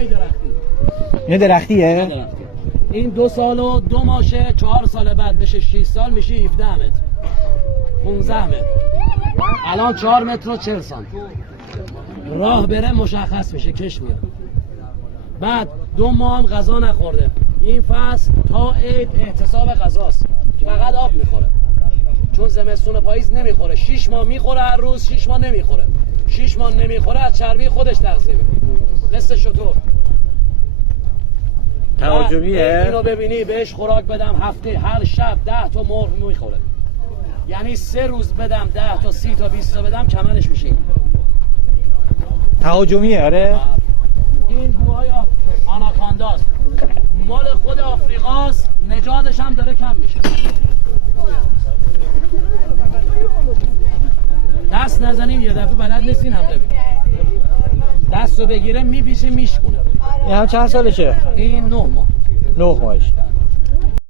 بوهای درختی. اینه درختیه؟ درختی. این 2 سال و 2 ماشه، 4 سال بعد بشه 6 سال میشه 17 متر 15 متر. الان 4 متر و 40 سانت راه بره مشخص میشه، کش میاد. بعد 2 ماه هم غذا نخورده. این فصل تا عید احتساب غذاست، فقط آب میخوره، چون زمستون و پاییز نمیخوره. 6 ماه میخوره هر روز، 6 ماه نمیخوره. 6 ماه نمیخوره، از چربی خودش تغذیه میکنه مثل شتر. تهاجمیه؟ اینو ببینی بهش خوراک بدم هفته هر شب 10 تا مرغ میخوره، یعنی 3 روز بدم 10 تا 30 تا 20 تا بدم کمرش میشه. تهاجمیه آره؟ این بوهای آناکانداست، مال خود آفریقاست، نژادش هم داره کم میشه. دست نزنیم یه دفعه بلد نیستین هم ببین. دستو بگیره میپیچه میشکونه. این هم چند سالشه؟ این 9 ماه. 9 ماهش.